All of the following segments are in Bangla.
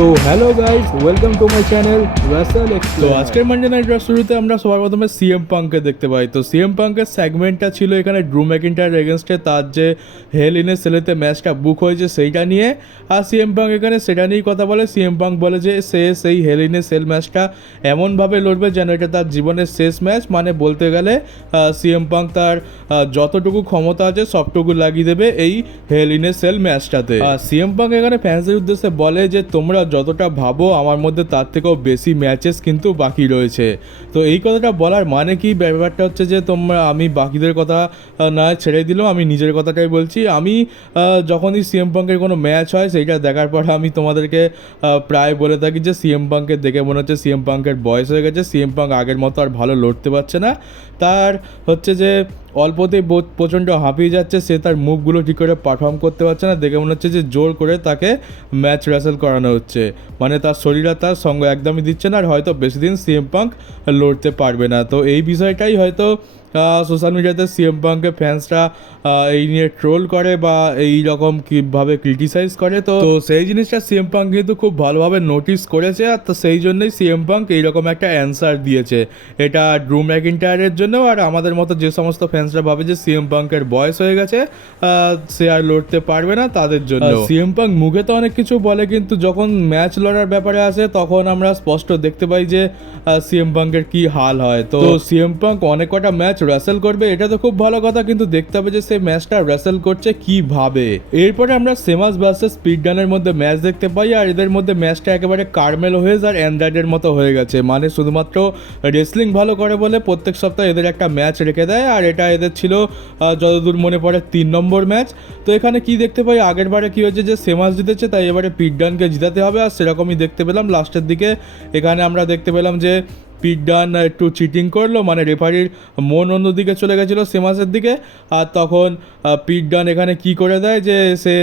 তো hello guys, welcome to my channel Rasel explain. তো আজকের মানডে নাইট ড্র শুরুতে আমরা সবার প্রথমে সিএম পাঙ্ককে দেখতে পাই। তো সিএম পাঙ্কের সেগমেন্টটা ছিল এখানে ড্রু ম্যাকিন্টায়ার এগেনস্টে তার যে হেল ইন এ সেলেতে ম্যাচটা বুক হয়েছে সেইটা নিয়ে। আর সিএম পাঙ্ক এখানে সেটা নিয়েই কথা বলে। সিএম পাঙ্ক বলে যে সে সেই হেল ইন এ সেল ম্যাচটা এমনভাবে লড়বে যেন এটা তার জীবনের শেষ ম্যাচ। মানে বলতে গেলে সিএম পাঙ্ক তার যতটুকু ক্ষমতা আছে সবটুকু লাগিয়ে দেবে এই হেল ইন এ সেল ম্যাচটাতে। সিএম পাঙ্ক এখানে ফ্যান্সদের উদ্দেশ্যে বলে যে তোমরা যতটা ভাবো আমার মধ্যে তার থেকেও বেশি ম্যাচেস কিন্তু বাকি রয়েছে। তো এই কথাটা বলার মানে কি, ব্যাপারটা হচ্ছে যে আমি বাকিদের কথা না ছেড়ে দিলাম, আমি নিজের কথাটাই বলছি। আমি যখনই সিএম পাঙ্কের কোনো ম্যাচ হয় সেইটা দেখার পর আমি তোমাদেরকে প্রায় বলে থাকি যে সিএম পাঙ্ককে দেখে মনে হচ্ছে সিএম পাঙ্কের বয়স হয়ে গেছে, সিএম পাঙ্ক আগের মতো আর ভালো লড়তে পারছে না। তার হচ্ছে যে অল্পতেই প্রচণ্ড হাঁপিয়ে যাচ্ছে, সে তার মুভগুলো ঠিক করে পারফর্ম করতে পারছে না, দেখে মনে হচ্ছে যে জোর করে তাকে ম্যাচ রেসেল করানো হচ্ছে। মানে তার শরীর আর তার সঙ্গ একদমই দিচ্ছে না, আর হয়তো বেশি দিন সিএম পাঙ্ক লড়তে পারবে না। তো এই বিষয়টাই হয়তো সোশ্যাল মিডিয়াতে সিএম পাঙ্কের ফ্যান্সরা এই নিয়ে ট্রোল করে বা এই রকম কীভাবে ক্রিটিসাইজ করে। তো সেই জিনিসটা সিএম পাঙ্ক কিন্তু খুব ভালোভাবে নোটিস করেছে, আর তো সেই জন্যই সিএম পাঙ্ক এইরকম একটা অ্যান্সার দিয়েছে। এটা ড্রু ম্যাকিন্টায়ারের জন্য, আর আমাদের মতো যে সমস্ত ফ্যান্সরা ভাবে যে সিএম পাঙ্কের বয়স হয়ে গেছে, সে আর লড়তে পারবে না, তাদের জন্য। সিএম পাঙ্ক মুখে তো অনেক কিছু বলে, কিন্তু যখন ম্যাচ লড়ার ব্যাপারে আসে তখন আমরা স্পষ্ট দেখতে পাই যে সিএম পাঙ্কের কি হাল হয়। তো সিএম পাঙ্ক অনেক কটা ম্যাচ রেসেল করবে, এটা তো খুব ভালো কথা, কিন্তু দেখতে হবে যে সেই ম্যাচটা রেসেল করছে কিভাবে। এরপরে আমরা সেমাস ভার্সেস স্পিড ডানের মধ্যে ম্যাচ দেখতে পাই, আর এদের মধ্যে ম্যাচটা একেবারে কার্মেলো হেজ আর অ্যান্ড্রয়েডের মতো হয়ে গেছে। মানে শুধুমাত্র রেসলিং ভালো করে বলে প্রত্যেক সপ্তাহে এদের একটা ম্যাচ রেখে দেয়, আর এটা এদের ছিল যতদূর মনে পড়ে 3 নম্বর ম্যাচ। তো এখানে কি দেখতে পাই, আগের বারে কি হয়েছে যে সেমাস জিতেছে, তাই এবারে স্পিড ডানকে জিতাতে হবে, আর সেরকমই দেখতে পেলাম লাস্টের দিকে। এখানে আমরা দেখতে পেলাম যে স্পিড ডান একটু চিটিং করলো, মানে রেফারির মন অন্যদিকে চলে গেছিলো সেমাসের দিকে। আর তখন স্পিড ডান এখানে কি করে দেয় যে সে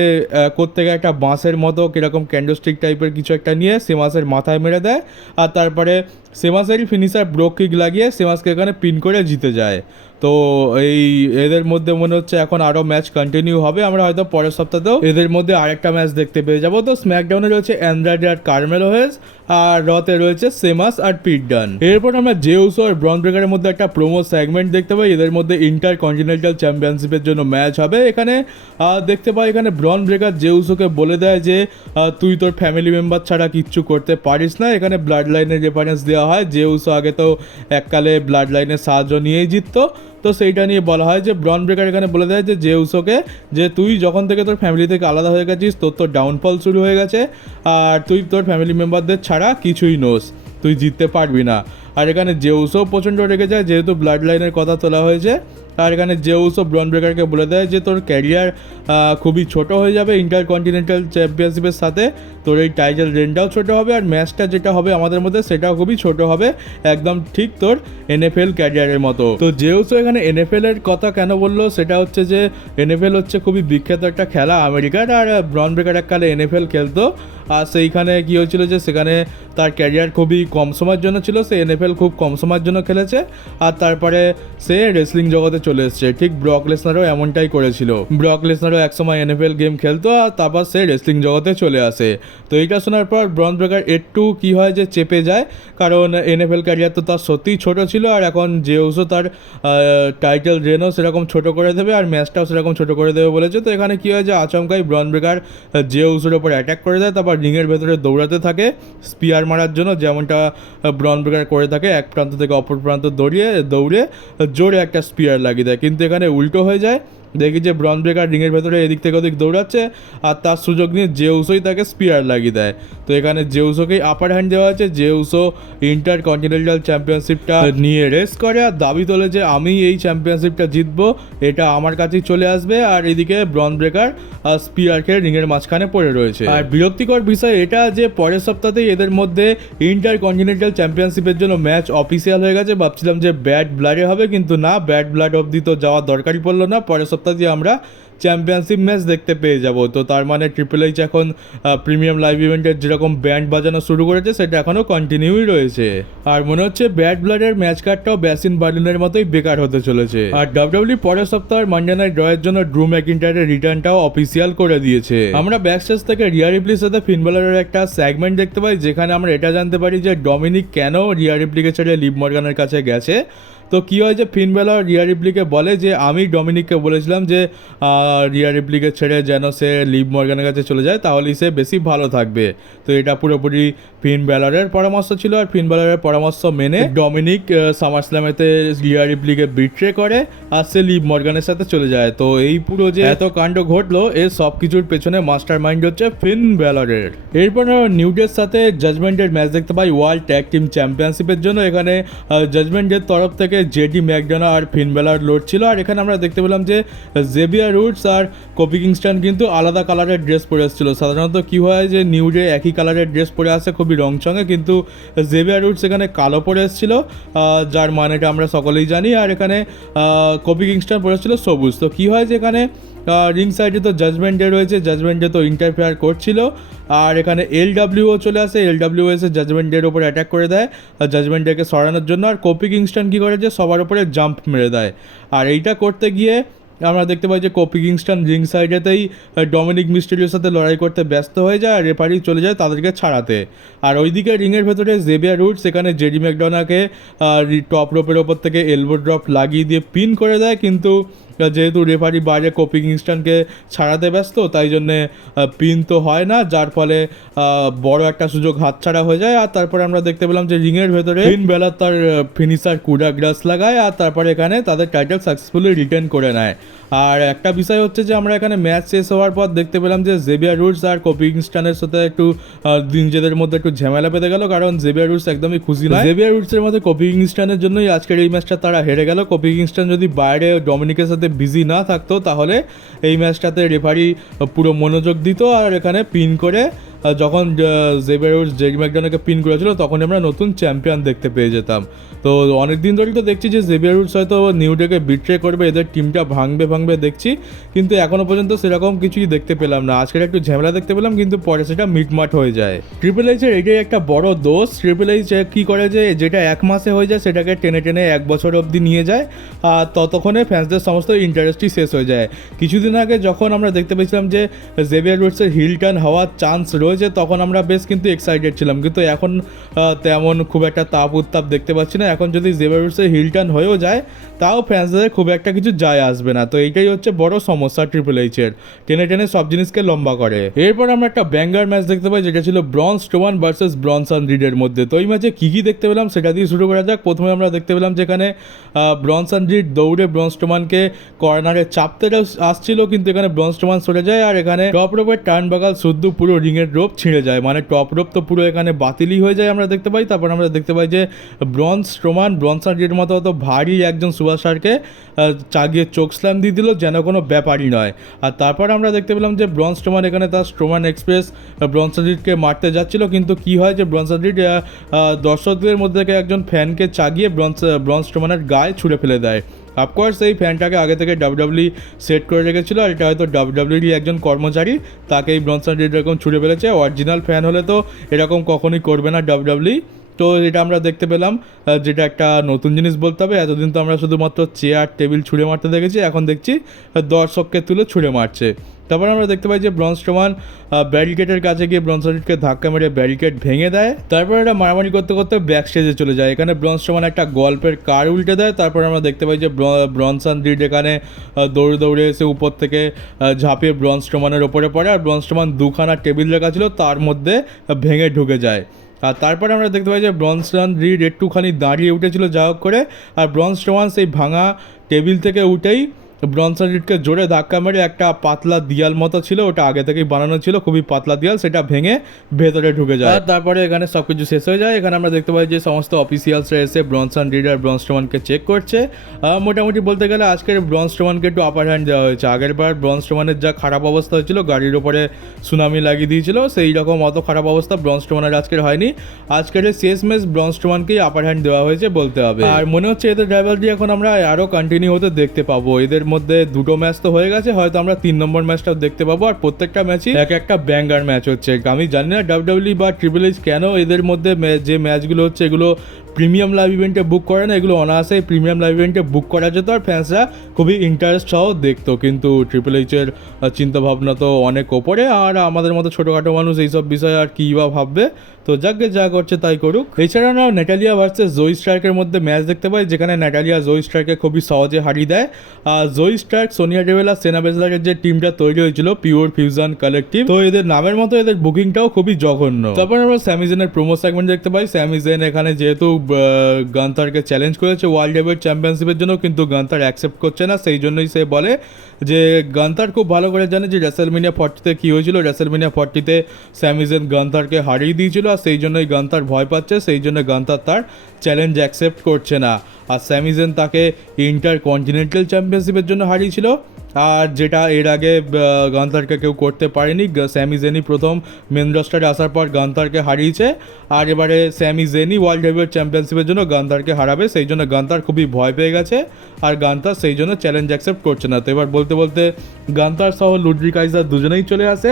কোত্থেকে একটা বাঁশের মতো কীরকম ক্যান্ডোস্টিক টাইপের কিছু একটা নিয়ে সেমাসের মাথায় মেরে দেয়, আর তারপরে সেমাসেরই ফিনিশার ব্রোক কিক লাগিয়ে সেমাসকে এখানে পিন করে জিতে যায়। তো এই এদের মধ্যে মনে হচ্ছে এখন আরও ম্যাচ কন্টিনিউ হবে, আমরা হয়তো পরের সপ্তাহেও এদের মধ্যে আরেকটা ম্যাচ দেখতে পেয়ে যাবো। তো স্ম্যাকডাউনে রয়েছে অ্যান্ড্রয়েড আর কার্মেলো হেজ, আর রতে রয়েছে সেমাস আর স্পিড ডান। এরপর আমরা জেউসো আর ব্রন ব্রেকারের মধ্যে একটা প্রোমো সেগমেন্ট দেখতে পাই, এদের মধ্যে ইন্টার কন্টিনেন্টাল চ্যাম্পিয়নশিপের জন্য ম্যাচ হবে। এখানে দেখতে পাই এখানে ব্রন ব্রেকার জেউসোকে বলে দেয় যে তুই তোর ফ্যামিলি মেম্বার ছাড়া কিচ্ছু করতে পারিস না। এখানে ব্লাড লাইনের রেফারেন্স দেওয়া হয়, জেউসো আগে তো এককালে ব্লাড লাইনের সাহায্য নিয়েই জিততো। তো সেইটা নিয়ে বলা হয় যে ব্রন ব্রেকার এখানে বলে দেয় যে জেউসোকে যে তুই যখন থেকে তোর ফ্যামিলি থেকে আলাদা হয়ে গেছিস তোর তো ডাউনফল শুরু হয়ে গেছে, আর তুই তোর ফ্যামিলি মেম্বারদের ছাড়া কিছুই নোস, তুই জিততে পারবি না। আর এখানে জেউসও প্রচণ্ড রেগে যায় যেহেতু ব্লাড লাইনের কথা তোলা হয়েছে। আর এখানে জেউসও ব্রন ব্রেকারকে বলে দেয় যে তোর ক্যারিয়ার খুবই ছোট হয়ে যাবে ইন্টারকন্টিনেন্টাল চ্যাম্পিয়নশিপের সাথে, তোর এই টাইটেল রেনটাও ছোটো হবে, আর ম্যাচটা যেটা হবে আমাদের মধ্যে সেটাও খুবই ছোট হবে, একদম ঠিক তোর এনএফএল ক্যারিয়ারের মতো। তো জেউসও এখানে এনএফএল এর কথা কেন বললো, সেটা হচ্ছে যে এনএফএল হচ্ছে খুবই বিখ্যাত একটা খেলা আমেরিকার, আর ব্রন ব্রেকার এককালে এনএফএল খেলতো। আর সেইখানে কী হয়েছিল যে সেখানে তার ক্যারিয়ার খুবই কম সময়ের জন্য ছিল, সে এনএফএল খুব কম সময়ের জন্য খেলেছে, আর তারপরে সে রেসলিং জগতে চলে এসছে। ঠিক ব্রক লেসনারও এমনটাই করেছিল, ব্রক লেসনারও একসময় এনএফএল গেম খেলতো, আর তারপর সে রেসলিং জগতে চলে আসে। তো এইটা শোনার পর ব্রন ব্রেকার একটু কী হয় যে চেপে যায়, কারণ এনএফএল ক্যারিয়ার তো তার সত্যিই ছোটো ছিল, আর এখন জেউসও তার টাইটেল রেনও সেরকম ছোটো করে দেবে, আর ম্যাচটাও সেরকম ছোটো করে দেবে বলেছে। তো এখানে কী হয় যে আচমকাই ব্রন ব্রেকার জেউসের ওপর অ্যাটাক করে দেয়, তারপর রিংয়ের ভেতরে দৌড়াতে থাকে স্পিয়ার মারার জন্য, যেমনটা ব্রন ব্রেকার করে থাকে, এক প্রান্ত থেকে অপর প্রান্ত দৌড়ে জোরে একটা স্পিয়ার লাগিয়ে দেয়। কিন্তু এখানে উল্টো হয়ে যায়, দেখি যে ব্রন ব্রেকার রিংয়ের ভেতরে এদিক থেকে ওদিক দৌড়াচ্ছে, আর তার সুযোগ নিয়ে জেউসোই তাকে স্পিয়ার লাগিয়ে দেয়। তো এখানে জেউসোকেই আপার হ্যান্ড দেওয়া হচ্ছে, জেউসো ইন্টার কন্টিনেন্টাল চ্যাম্পিয়নশিপটা নিয়ে রেস করে, আর দাবি তোলে যে আমি এই চ্যাম্পিয়নশিপটা জিতবো, এটা আমার কাছেই চলে আসবে। আর এদিকে ব্রন ব্রেকার স্পিয়ার খেয়ে রিংয়ের মাঝখানে পড়ে রয়েছে। আর বিরক্তিকর বিষয় এটা যে পরের সপ্তাহেই এদের মধ্যে ইন্টার কন্টিনেন্টাল চ্যাম্পিয়নশিপের জন্য ম্যাচ অফিসিয়াল হয়ে গেছে। ভাবছিলাম যে ব্যাড ব্লাডে হবে, কিন্তু না, ব্যাড ব্লাড অবধি তো যাওয়ার দরকারই পড়লো না। পরের সপ্তাহে আমরা চ্যাম্পিয়নশিপ ম্যাচ দেখতে পেয়ে যাব। তো তার মানে ট্রিপল এইচ এখন প্রিমিয়াম লাইভ ইভেন্টের যেরকম ব্যান্ড বাজানো শুরু করেছে সেটা এখনও কন্টিনিউই রয়েছে। আর মনে হচ্ছে ব্যাড ব্লাডের ম্যাচ কার্ডটাও ব্যাসিন বার্লিনের মতোই বেকার হতে চলেছে। আর ডাব্লিউডাব্লিউ পরের সপ্তাহের মানডে নাইট ড্রয়ের জন্য ড্রু ম্যাকিন্টায়ারের রিটার্নটাও অফিসিয়াল করে দিয়েছে। আমরা ব্যাকস্টেজ থেকে রিয়া রিপ্লির সাথে ফিন ব্যালরের একটা সেগমেন্ট দেখতে পাই, যেখানে আমরা এটা জানতে পারি যে ডমিনিক কেন রিয়া রিপ্লিকে ছেড়ে লিভ মর্গানের কাছে গেছে। তো কী হয় যে ফিন ব্যালর রিয়া রিপ্লিকে বলে যে আমি ডমিনিককে বলেছিলাম যে রিয়া রিপ্লিকে ছেড়ে যেন সে লিভ মর্গানের কাছে চলে যায়, তাহলেই সে বেশি ভালো থাকবে। তো এটা পুরোপুরি ফিন ব্যালরের পরামর্শ ছিল, আর ফিন ব্যালরের পরামর্শ মেনে ডমিনিক সামারস্ল্যামেতে রিয়া রিপ্লিকে বিট্রে করে আর সে লিভ মর্গানের সাথে চলে যায়। তো এই পুরো যে এত কাণ্ড ঘটলো এর সব কিছুর পেছনে মাস্টার মাইন্ড হচ্ছে ফিন ব্যালরের। এরপর আমরা নিউডের সাথে জাজমেন্টের ম্যাচ দেখতে পাই ওয়ার্ল্ড ট্যাগ টিম চ্যাম্পিয়নশিপের জন্য। এখানে জাজমেন্টের তরফ থেকে জেডি ম্যাকডোনা আর ফিন ব্যালর লড়ছিল, আর এখানে আমরা দেখতে পেলাম যে জেভিয়ার রুডস আর কোফি কিংস্টন কিন্তু আলাদা কালারের ড্রেস পরে এসেছিল। সাধারণত কী হয় যে নিউডে একই কালারের ড্রেস পরে আসে খুবই রংচঙে, কিন্তু জেভিয়ার রুডস এখানে কালো পরে এসেছিল, যার মানেটা আমরা সকলেই জানি। আর এখানে কোফি কিংস্টন পরে এসেছিল সবুজ। তো কী হয় যে এখানে রিং সাইডে তো জাজমেন্ট ডে রয়েছে, জাজমেন্ট ডে তো ইন্টারফেয়ার করছিল, আর এখানে এলডাব্লিউও চলে আসে, এলডাব্লিউ এসে জাজমেন্ট ডের ওপরে অ্যাটাক করে দেয় জাজমেন্ট ডেকে সরানোর জন্য। আর কোফি কিংস্টন কী করে যে সবার ওপরে জাম্প মেরে দেয়, আর এইটা করতে গিয়ে আমরা দেখতে পাই যে কোফি কিংস্টন রিং সাইডেতেই ডমিনিক মিস্টেরিওর সাথে লড়াই করতে ব্যস্ত হয়ে যায়, আর রেফারি চলে যায় তাদেরকে ছাড়াতে। আর ওইদিকে রিংয়ের ভেতরে জেভিয়ার রুডস এখানে জেডি ম্যাকডোনাকে টপ রোপের ওপর থেকে এলবো ড্রপ লাগিয়ে দিয়ে পিন করে দেয়, কিন্তু যেহেতু রেফারি বাইরে কোফি কিংস্টনকে ছাড়াতে ব্যস্ত তাই জন্যে পিন তো হয় না, যার ফলে বড় একটা সুযোগ হাতছাড়া হয়ে যায়। আর তারপরে আমরা দেখতে পেলাম যে রিংয়ের ভেতরে ফিন ব্যালর তার ফিনিশার কুডা গ্রাস লাগায়, আর তারপরে এখানে তাদের টাইটেল সাকসেসফুলি রিটেন করে নেয়। আর একটা বিষয় হচ্ছে যে আমরা এখানে ম্যাচ শেষ হওয়ার পর দেখতে পেলাম যে জেভিয়ার রুডস আর কোফি কিংস্টনের সাথে একটু নিজেদের মধ্যে একটু ঝামেলা পেতে গেল, কারণ জেভিয়ার রুডস একদমই খুশি নয়। জেভিয়ার রুডসের মধ্যে কোফি কিংস্টনের জন্যই আজকের এই ম্যাচটা তারা হেরে গেল। কোফি কিংস্টন যদি বাইরে ডমিনিকের সাথে বিজি না থাকতো তাহলে এই ম্যাচটাতে রেফারি পুরো মনোযোগ দিত, আর এখানে পিন করে যখন জেভিয়ার রুডস জেডি ম্যাকডোনাকে পিন করেছিল তখন আমরা নতুন চ্যাম্পিয়ন দেখতে পেয়ে যেতাম। তো অনেক দিন ধরেই তো দেখছি যে জেভিয়ার রুডস হয়তো নিউডেকে বিট্রে করবে, এদের টিমটা ভাঙবে দেখছি, কিন্তু এখনও পর্যন্ত সেরকম কিছুই দেখতে পেলাম না। আজকের একটু ঝামেলা দেখতে পেলাম, কিন্তু পরে সেটা মিটমাট হয়ে যায়। ট্রিপল এইচের এটাই একটা বড় দোষ। ট্রিপল এইচ কী করে যে যেটা এক মাসে হয়ে যায় সেটাকে টেনে টেনে এক বছর অবধি নিয়ে যায়, আর ততক্ষণে ফ্যান্সদের সমস্ত ইন্টারেস্টই শেষ হয়ে যায়। কিছুদিন আগে যখন আমরা দেখতে পেয়েছিলাম যে জেভিয়ার রুডসের হিল টার্ন হওয়ার চান্স রয়েছে তখন আমরা বেশ কিন্তু এক্সাইটেড ছিলাম, কিন্তু এখন তেমন খুব একটা তাপ উত্তাপ দেখতে পাচ্ছি না। এখন যদি জেভিয়ার রুডসের হিল টার্ন হয়েও যায় তাও ফ্যান্সদের খুব একটা কিছু যায় আসবে না। তো এইটাই হচ্ছে বড় সমস্যা ট্রিপল এইচের, টেনে টেনে সব জিনিসকে লম্বা করে। এরপর আমরা একটা ব্যাঙ্গার ম্যাচ দেখতে পাই, যেটা ছিল ব্রন স্ট্রোমান ভার্সেস ব্রনসন রিডের মধ্যে। তো এই ম্যাচে কী দেখতে পেলাম সেটা দিয়ে শুরু করা যাক। প্রথমে আমরা দেখতে পেলাম যেখানে ব্রনসন রিড দৌড়ে ব্রন স্ট্রোমানকে কর্নারে চাপতে আসছিল, কিন্তু এখানে ব্রন স্ট্রোমান সরে যায়, আর এখানে টপ রোপের টার্ন বাগাল শুদ্ধ পুরো রিংয়ের রোপ ছিঁড়ে যায়, মানে টপ রোপ তো পুরো এখানে বাতিলই হয়ে যায় আমরা দেখতে পাই। তারপর আমরা দেখতে পাই যে ব্রন স্ট্রোমান ব্রনসন রিডের মতো অত ভারী একজন সুপারস্টারকে চাগিয়ে চোখ স্ল্যাম দিয়ে দিল যেন কোনো ব্যাপারই নয়। আর তারপর আমরা দেখতে পেলাম যে ব্রন স্ট্রোমান এখানে তার স্ট্রোমান এক্সপ্রেস ব্রনসন রিডকে মারতে যাচ্ছিল, কিন্তু কী হয় যে ব্রনসন রিড দর্শকদের মধ্যে থেকে একজন ফ্যানকে চাগিয়ে ব্রন স্ট্রোমানের গায়ে ছুঁড়ে ফেলে দেয়। অফকোর্স এই ফ্যানটাকে আগে থেকে ডাব্লিউডাব্লিউ সেট করে রেখেছিল, আর এটা হয়তো ডাব্লিউডাব্লিউর একজন কর্মচারী তাকে এই ব্রনসন রিড এরকম ছুঁড়ে ফেলেছে। অরিজিনাল ফ্যান হলে তো এরকম কখনোই করবে না ডাব্লিউডাব্লিউ। তো এটা আমরা দেখতে পেলাম, যেটা একটা নতুন জিনিস বলতে হবে। এতদিন তো আমরা শুধুমাত্র চেয়ার টেবিল ছুঁড়ে মারতে দেখেছি, এখন দেখছি দর্শককে তুলে ছুঁড়ে মারছে। তারপর আমরা দেখতে পাই যে ব্রন স্ট্রোমান ব্যারিকেডের কাছে গিয়ে ব্রনসন রিডকে ধাক্কা মেরে ব্যারিকেড ভেঙে দেয়। তারপর এটা মারামারি করতে করতে ব্যাক স্টেজে চলে যায়। এখানে ব্রন স্ট্রোমান একটা গল্পের কার উল্টে দেয়। তারপর আমরা দেখতে পাই যে ব্রনসন রিড এখানে দৌড়ে দৌড়ে এসে উপর থেকে ঝাঁপিয়ে ব্রন স্ট্রোমানের ওপরে পড়ে, আর ব্রন স্ট্রোমান দুখানা টেবিল রাখা ছিল তার মধ্যে ভেঙে ঢুকে যায়। আর তারপরে আমরা দেখতে পাই যে ব্রনসন রিড একটুখানি দাঁড়িয়ে উঠেছিল যা হোক করে, আর ব্রন স্ট্রোমান সেই ভাঙা টেবিল থেকে উঠেই ব্রনসন রিডকে জোরে ধাক্কা মেরে একটা পাতলা দিয়াল মতো ছিল, ওটা আগে থেকেই বানানো ছিল খুবই পাতলা দিয়াল, সেটা ভেঙে ভেতরে ঢুকে যায়। আর তারপরে এখানে সব কিছু শেষ হয়ে যায়। এখানে আমরা দেখতে পাই যে সমস্ত অফিসিয়ালসরা এসে ব্রনসন রিড আর ব্রন স্ট্রোমানকে চেক করছে। মোটামুটি বলতে গেলে আজকের ব্রন স্ট্রোমানকে একটু আপার হ্যান্ড দেওয়া হয়েছে। আগের বার ব্রন স্ট্রোমানের যা খারাপ অবস্থা হয়েছিল, গাড়ির ওপরে সুনামি লাগিয়ে দিয়েছিল, সেই রকম অত খারাপ অবস্থা ব্রন স্ট্রোমানের আজকের হয়নি। আজকের শেষ ম্যাচ ব্রন স্ট্রোমানকেই আপার হ্যান্ড দেওয়া হয়েছে বলতে হবে। আর মনে হচ্ছে এদের রাইভালরি এখন আমরা আরও কন্টিনিউ হতে দেখতে পাবো। এদের মধ্যে দুটো ম্যাচ তো হয়ে গেছে, হয়তো আমরা 3 নম্বর ম্যাচটাও দেখতে পাবো। আর প্রত্যেকটা ম্যাচই এক একটা ব্যাঙ্গার ম্যাচ হচ্ছে। আমি জানি না ডাব্লিউডাব্লিউ বা ট্রিপল এইচ কেন এদের মধ্যে যে ম্যাচগুলো হচ্ছে এগুলো প্রিমিয়াম লাইভ ইভেন্টে বুক করে না, এগুলো অনায়াসে প্রিমিয়াম লাইভ ইভেন্টে বুক করা যেত আর ফ্যান্সরা খুবই ইন্টারেস্ট সহ দেখতো। কিন্তু ট্রিপল এইচের চিন্তাভাবনা তো অনেক ওপরে, আর আমাদের মতো ছোটোখাটো মানুষ এইসব বিষয়ে আর কী বা ভাববে। তো যাকে যা করছে তাই করুক। এছাড়া আমরা ন্যাটালিয়া ভার্সেস জোই স্টার্কের মধ্যে ম্যাচ দেখতে পাই, যেখানে ন্যাটালিয়া জোই স্টার্ককে খুবই সহজে হারিয়ে দেয়। আর জোই স্টার্ক, সোনিয়া ডেভিল আর সেনা বেজলারের যে টিমটা তৈরি হয়েছিল পিওর ফিউশন কালেকটিভ, তো এদের নামের মতো এদের বুকিংটাও খুবই জঘন্য। তারপর আমরা স্যামি জেনের প্রোমো সেগমেন্ট দেখতে পাই। স্যামি জেন এখানে যেহেতু গান্থারকে চ্যালেঞ্জ করেছে ওয়ার্ল্ড হেভিওয়েট চ্যাম্পিয়নশিপের জন্য, কিন্তু গান্থার অ্যাকসেপ্ট করছে না। সেই জন্যই সে বলে যে গান্থার খুব ভালো করে জানে যে রেসেলমেনিয়া 40-তে কী হয়েছিল। রেসেলমেনিয়া 40-তে স্যামি জেন গান্থারকে হারিয়ে দিয়েছিল, আর সেই জন্যই গান্থার ভয় পাচ্ছে, সেই জন্য গান্থার তার চ্যালেঞ্জ অ্যাকসেপ্ট করছে না। আর স্যামি জেন তাকে ইন্টার কন্টিনেন্টাল চ্যাম্পিয়নশিপের জন্য হারিয়েছিল, আর যেটা এর আগে গান্থারকে কেউ করতে পারেনি। স্যামি জেনই প্রথম মেন রস্টারে আসার পর গান্থারকে হারিয়েছে, আর এবারে স্যামি জেনই ওয়ার্ল্ড হেভিওয়েট চ্যাম্পিয়নশিপের জন্য গান্থারকে হারাবে। সেই জন্য গান্থার খুবই ভয় পেয়ে গেছে, আর গান্থার সেই জন্য চ্যালেঞ্জ অ্যাকসেপ্ট করছে না। তো এবার বলতে বলতে গান্থার সহ লুডভিগ কাইজার দুজনেই চলে আসে,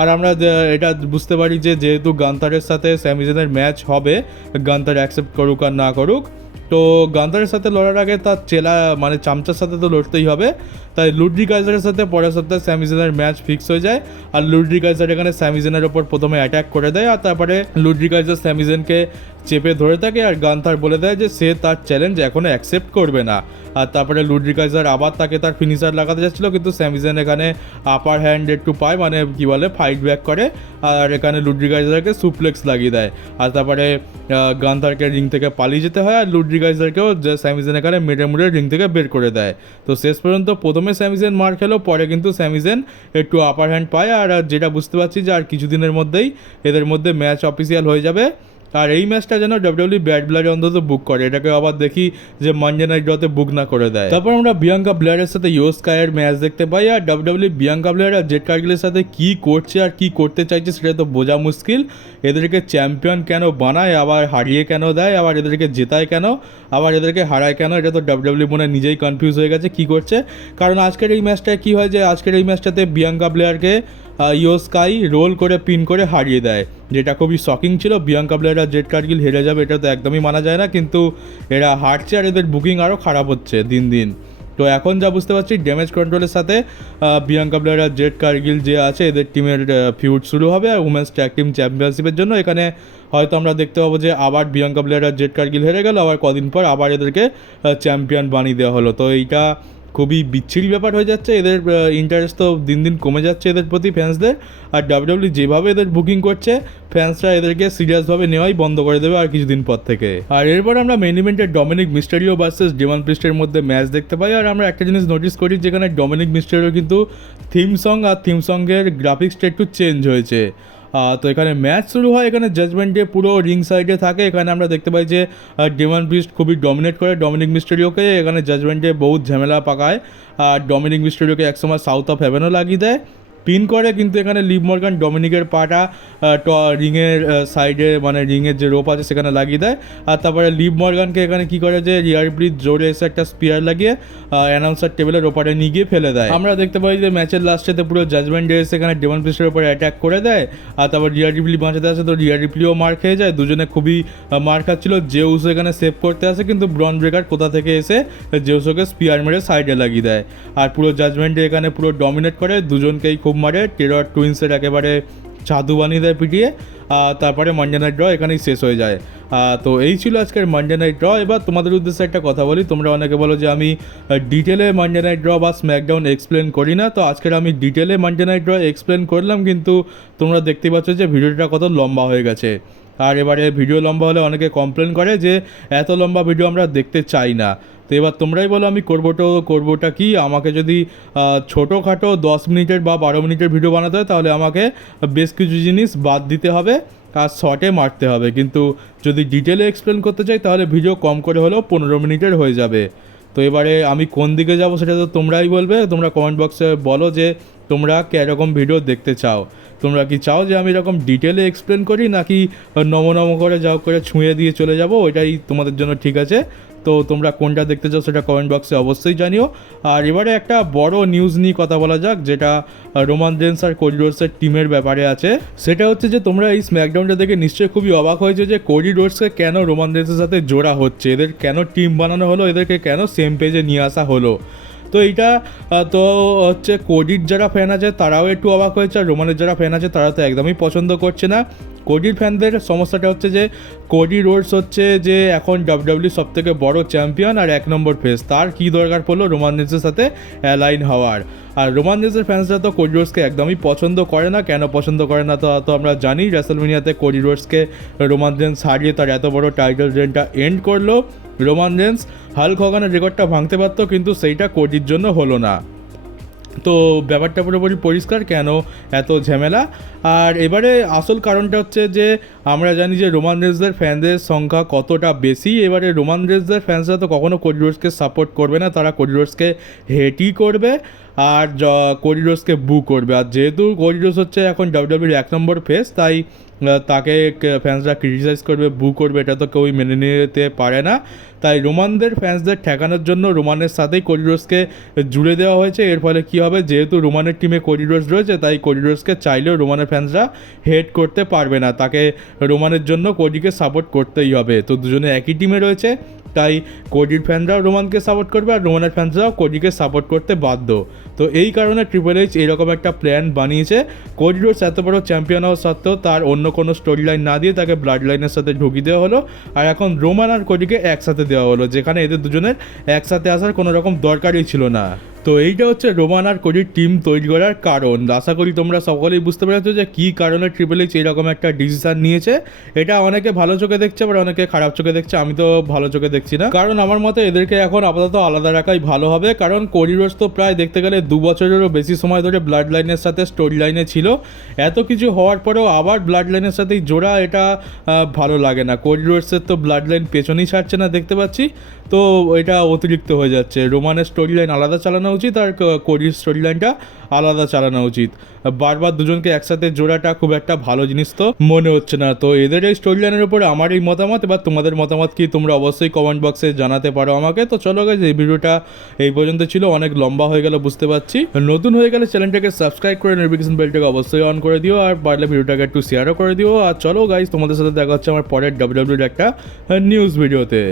আর আমরা এটা বুঝতে পারি যে যেহেতু গান্থারের সাথে স্যামি জেনের ম্যাচ হবে, গান্থার অ্যাকসেপ্ট করুক আর না করুক, তো গান্থারের সাথে লড়ার আগে তার চেলা মানে চামচার সাথে তো লড়তেই হবে। তাই লুডভিগ কাইজারের সাথে পরের সপ্তাহে স্যামি জেনের ম্যাচ ফিক্স হয়ে যায়, আর লুডভিগ কাইজার এখানে স্যামি জেনের ওপর প্রথমে অ্যাটাক করে দেয়, আর তারপরে লুডভিগ কাইজার স্যামি জেনকে চেপে ধরে থাকে, আর গান্থার বলে দেয় যে সে তার চ্যালেঞ্জ এখনও অ্যাকসেপ্ট করবে না। আর তারপরে লুডভিগ কাইজার আবার তাকে তার ফিনিশার লাগাতে যাচ্ছিলো, কিন্তু স্যামি জেন এখানে আপার হ্যান্ড একটু পায়, মানে কী বলে ফাইট ব্যাক করে, আর এখানে লুডভিগ কাইজারকে সুপ্লেক্স লাগিয়ে দেয়। আর তারপরে গান্থারকে রিং থেকে পালিয়ে যেতে হয়, আর লুডভিগ কাইজারকেও স্যামি জেন এখানে মেরে মুড়ে রিং থেকে বের করে দেয়। তো শেষ পর্যন্ত প্রথমে স্যামি জেন মার খেলো, পরে কিন্তু স্যামি জেন একটু আপার হ্যান্ড পায়, আর যেটা বুঝতে পারছি যে আর কিছুদিনের মধ্যেই এদের মধ্যে ম্যাচ অফিসিয়াল হয়ে যাবে। আর এই ম্যাচটা যেন ডাব্লিউডাব্লিউ ব্যাড ব্লাডে অন্তত বুক করে, এটাকে আবার দেখি যে মানডে নাইট ড্রতে বুক না করে দেয়। তারপর আমরা বিয়াঙ্কা ব্লেয়ারের সাথে ইয়ো স্কাইয়ের ম্যাচ দেখতে পাই, আর ডাব্লিউডাব্লিউ বিয়াঙ্কা ব্লেয়ার আর জেড কার্গিলের সাথে কী করছে আর কী করতে চাইছে সেটা তো বোঝা মুশকিল। এদেরকে চ্যাম্পিয়ন কেন বানায়, আবার হারিয়ে কেন দেয়, আবার এদেরকে জেতায় কেন, আবার এদেরকে হারায় কেন, এটা তো ডাব্লিউডাব্লিউ মনে নিজেই কনফিউজ হয়ে গেছে কী করছে। কারণ আজকের এই ম্যাচটায় কী হয় যে আজকের এই ম্যাচটাতে বিয়াঙ্কা ব্লেয়ারকে ইয়ো স্কাই রোল করে পিন করে হারিয়ে দেয়, যেটা খুবই শকিং ছিল। বিয়াঙ্কা ব্লেয়ার আর জেড কার্গিল হেরে যাবে এটা তো একদমই মানা যায় না, কিন্তু এরা হারছে আর এদের বুকিং আরও খারাপ হচ্ছে দিন দিন। তো এখন যা বুঝতে পারছি ড্যামেজ কন্ট্রোলের সাথে বিয়াঙ্কা ব্লেয়ার আর জেড কার্গিল যে আছে এদের টিমের ফিউড শুরু হবে আর উমেন্স ট্যাগ টিম চ্যাম্পিয়নশিপের জন্য। এখানে হয়তো আমরা দেখতে পাবো যে আবার বিয়াঙ্কা ব্লেয়ার আর জেড কার্গিল হেরে গেল, আবার কদিন পর আবার এদেরকে চ্যাম্পিয়ন বানিয়ে দেওয়া হলো। তো এইটা খুবই বিচ্ছিরি ব্যাপার হয়ে যাচ্ছে, এদের ইন্টারেস্ট তো দিন দিন কমে যাচ্ছে এদের প্রতি ফ্যান্সদের। আর ডাব্লিউডাব্লিউ যেভাবে এদের বুকিং করছে ফ্যান্সরা এদেরকে সিরিয়াসভাবে নেওয়াই বন্ধ করে দেবে আর কিছুদিন পর থেকে। আর এরপর আমরা মেইন ইভেন্টের ডমিনিক মিস্টেরিও ভার্সেস ডেমন প্রিস্টের মধ্যে ম্যাচ দেখতে পাই। আর আমরা একটা জিনিস নোটিস করি যেখানে ডমিনিক মিস্টেরিও কিন্তু থিম সং আর থিম সঙ্গের গ্রাফিক্সটা একটু চেঞ্জ হয়েছে। তো এখানে ম্যাচ শুরু হয়, এখানে জাজমেন্ট ডে পুরো রিং সাইডে থাকে। এখানে আমরা দেখতে পাই যে ডেমন প্রিস্ট খুবই ডমিনেট করে ডমিনিক মিস্টেরিওকে, এখানে জাজমেন্ট ডে বহুত ঝামেলা পাকায়, আর ডমিনিক মিস্টেরিওকে একসময় সাউথ অফ হেভেনও লাগিয়ে দেয়, পিন করে। কিন্তু এখানে লিভ মর্গান ডমিনিকের পাটা রিংয়ের সাইডে মানে রিংয়ের যে রোপ আছে সেখানে লাগিয়ে দেয়। আর তারপরে লিভ মর্গানকে এখানে কি করে যে রিয়ার ব্রিজ জোরে এসে একটা স্পিয়ার লাগিয়ে অ্যানাউন্সার টেবিলের ওপারে নিয়ে গিয়ে ফেলে দেয়। আমরা দেখতে পাই যে ম্যাচের লাস্টেতে পুরো জাজমেন্ট ডে এসে এখানে ডেমন প্রিস্টের উপরে অ্যাটাক করে দেয়, আর তারপর রিয়ার রিপ্লি বাঁচাতে আসে, তো রিয়ার রিপ্লিও মার খেয়ে যায়। দুজনে খুবই মার খাচ্ছিল, জেউস এখানে সেভ করতে আসে, কিন্তু ব্রন ব্রেকার কোথা থেকে এসে জেউসকে স্পিয়ার মেরে সাইডে লাগিয়ে দেয়। আর পুরো জাজমেন্ট ডে এখানে পুরো ডমিনেট করে, দুজনকেই খুব মারে, টেরর টুইন্সের একেবারে জাদু বানিয়ে দেয় পিটিয়ে। তারপরে মানডে নাইট ড্র এখানেই শেষ হয়ে যায়। তো এই ছিল আজকের মানডে নাইট ড্র। এবার তোমাদের উদ্দেশ্যে একটা কথা বলি, তোমরা অনেকে বলো যে আমি ডিটেলে মানডে নাইট ড্র বা স্ম্যাকডাউন এক্সপ্লেন করি না, তো আজকের আমি ডিটেলে মানডে নাইট ড্র এক্সপ্লেন করলাম, কিন্তু তোমরা দেখতেই পাচ্ছ যে ভিডিওটা কত লম্বা হয়ে গেছে। আর এবারে ভিডিও লম্বা হলে অনেকে কমপ্লেন করে যে এত লম্বা ভিডিও আমরা দেখতে চাই না। তো এবার তোমরাই বলো আমি করবোটা কি। আমাকে যদি ছোটোখাটো 10 মিনিটের বা 12 মিনিটের ভিডিও বানাতে হয় তাহলে আমাকে বেশ কিছু জিনিস বাদ দিতে হবে আর শর্টে মারতে হবে, কিন্তু যদি ডিটেলে এক্সপ্লেন করতে চাই তাহলে ভিডিও কম করে হলেও 15 মিনিটের হয়ে যাবে। তো এবারে আমি কোন দিকে যাব সেটা তো তোমরাই বলবে, তোমরা কমেন্ট বক্সে বলো যে তোমরা কীরকম ভিডিও দেখতে চাও। তোমরা কি চাও যে আমি এরকম ডিটেলে এক্সপ্লেন করি, নাকি নম করে যাও করে ছুঁয়ে দিয়ে চলে যাব, ওইটাই তোমাদের জন্য ঠিক আছে। তো তোমরা কোনটা দেখতে চাও সেটা কমেন্ট বক্সে অবশ্যই জানিও। আর এবারে একটা বড় নিউজ নিয়ে কথা বলা যাক, যেটা রোমান রেন্স আর কোডি রোডসের টিমের ব্যাপারে আছে। সেটা হচ্ছে যে তোমরা এই স্ম্যাকডাউনটা দেখে নিশ্চয়ই খুবই অবাক হয়েছে যে কোডি রোডসকে কেন রোমান রেন্সের সাথে জোড়া হচ্ছে, এদের কেন টিম বানানো হলো, এদেরকে কেন সেম পেজে নিয়ে আসা হলো। তো এইটা তো হচ্ছে কোডির যারা ফ্যান আছে তারাও একটু অবাক হয়েছে, আর রোমানের যারা ফ্যান আছে তারা তো একদমই পছন্দ করছে না। কোডির ফ্যানদের সমস্যাটা হচ্ছে যে কোডি রোডস হচ্ছে যে এখন ডাব্লিউডাব্লিউ সব থেকে বড় চ্যাম্পিয়ন আর 1 নম্বর ফেস, তার কী দরকার পড়লো রোমান রেন্সের সাথে অ্যালাইন হওয়ার। আর রোমান রেন্সের ফ্যান্সরা তো কোডি রোডসকে একদমই পছন্দ করে না। কেন পছন্দ করে না তো আমরা জানি। রেসলমেনিয়াতে কোডি রোডসকে রোমান রেন্স হারিয়ে তার এত বড় টাইটেল রেনটা এন্ড করলো। রোমান রেন্স হাল্ক হগানের রেকর্ডটা ভাঙতে পারতো, কিন্তু সেইটা কোডির জন্য হলো না। তো ব্যাপারটা পুরোপুরি পরিষ্কার কেন এত ঝামেলা। আর এবারে আসল কারণটা হচ্ছে যে আমরা জানি যে রোমান রেন্সদের ফ্যানদের সংখ্যা কতটা বেশি। এবারে রোমান রেন্সদের ফ্যান্সরা তো কখনো কোডি রোডসকে সাপোর্ট করবে না, তারা কোডি রোডসকে হেটই করবে আর কোডি রোডসকে বু করবে। আর যেহেতু কোডি রোডস হচ্ছে এখন ডাব্লিউডাব্লিউর 1 নম্বর ফেস, তাই তাকে ফ্যান্সরা ক্রিটিসাইজ করবে, বু করবে, এটা তো কেউই মেনে নিতে পারে না। তাই রোমানদের ফ্যান্সদের ঠেকানোর জন্য রোমানের সাথেই কোডি রোডসকে জুড়ে দেওয়া হয়েছে। এর ফলে কী হবে, যেহেতু রোমানের টিমে কোডি রোডস রয়েছে, তাই কোডি রোডসকে চাইলেও রোমানের ফ্যান্সরা হেট করতে পারবে না, তাকে রোমানের জন্য কোডিকে সাপোর্ট করতেই হবে। তো দুজনে একই টিমে রয়েছে, তাই কোডির ফ্যানরাও রোমানকে সাপোর্ট করবে আর রোমানের ফ্যান্সরাও কোডিকে সাপোর্ট করতে বাধ্য। তো এই কারণে ট্রিপল এইচ এইরকম একটা প্ল্যান বানিয়েছে। কোডি রোডস এত বড় চ্যাম্পিয়ন হওয়া সত্ত্বেও তার অন্য কোনো স্টোরি লাইন না দিয়ে তাকে ব্লাড লাইনের সাথে ঢুকিয়ে দেওয়া হলো, আর এখন রোমান আর কোডিকে একসাথে দেওয়া হলো, যেখানে এদের দুজনের একসাথে আসার কোনো রকম দরকারই ছিল না। তো এইটা হচ্ছে রোমান আর কোডির টিম তৈরি করার কারণ। আশা করি তোমরা সকলেই বুঝতে পেরেছো যে কী কারণে ট্রিপল এইচ এইরকম একটা ডিসিশন নিয়েছে। এটা অনেকে ভালো চোখে দেখছে, আবার অনেকে খারাপ চোখে দেখছে। আমি তো ভালো চোখে দেখছি না, কারণ আমার মতে এদেরকে এখন আপাতত আলাদা রাখাই ভালো হবে। কারণ কোডি রোডস তো প্রায় দেখতে গেলে 2 বছরেরও বেশি সময় ধরে ব্লাড লাইনের সাথে স্টোরি লাইনে ছিল। এত কিছু হওয়ার পরেও আবার ব্লাড লাইনের সাথেই জোড়া, এটা ভালো লাগে না। কোডি রোডসের তো ব্লাড লাইন পেছনেই ছাড়ছে না দেখতে পাচ্ছি, তো এটা অতিরিক্ত হয়ে যাচ্ছে। রোমানের স্টোরি লাইন আলাদা চালানো উচিত আর কোডির স্টোরি লাইনটা আলাদা চালানো উচিত। বারবার দুজনকে একসাথে জোড়াটা খুব একটা ভালো জিনিস তো মনে হচ্ছে না। তো এদের এই স্টোরি লাইনের উপরে আমার এই মতামত। এবার তোমাদের মতামত কি তোমরা অবশ্যই কমেন্ট বক্সে জানাতে পারো আমাকে। তো চলো গাইস, এই ভিডিওটা এই পর্যন্ত ছিল, অনেক লম্বা হয়ে গেল বুঝতে পারছি। নতুন হয়ে গেলে চ্যানেলটাকে সাবস্ক্রাইব করে নোটিফিকেশন বেলটাকে অবশ্যই অন করে দিও, আর পারলে ভিডিওটাকে একটু শেয়ারও করে দিও। আর চলো গাইস, তোমাদের সাথে দেখা হচ্ছে আমার পরের ডাব্লিউডাব্লিউর একটা নিউজ ভিডিওতে।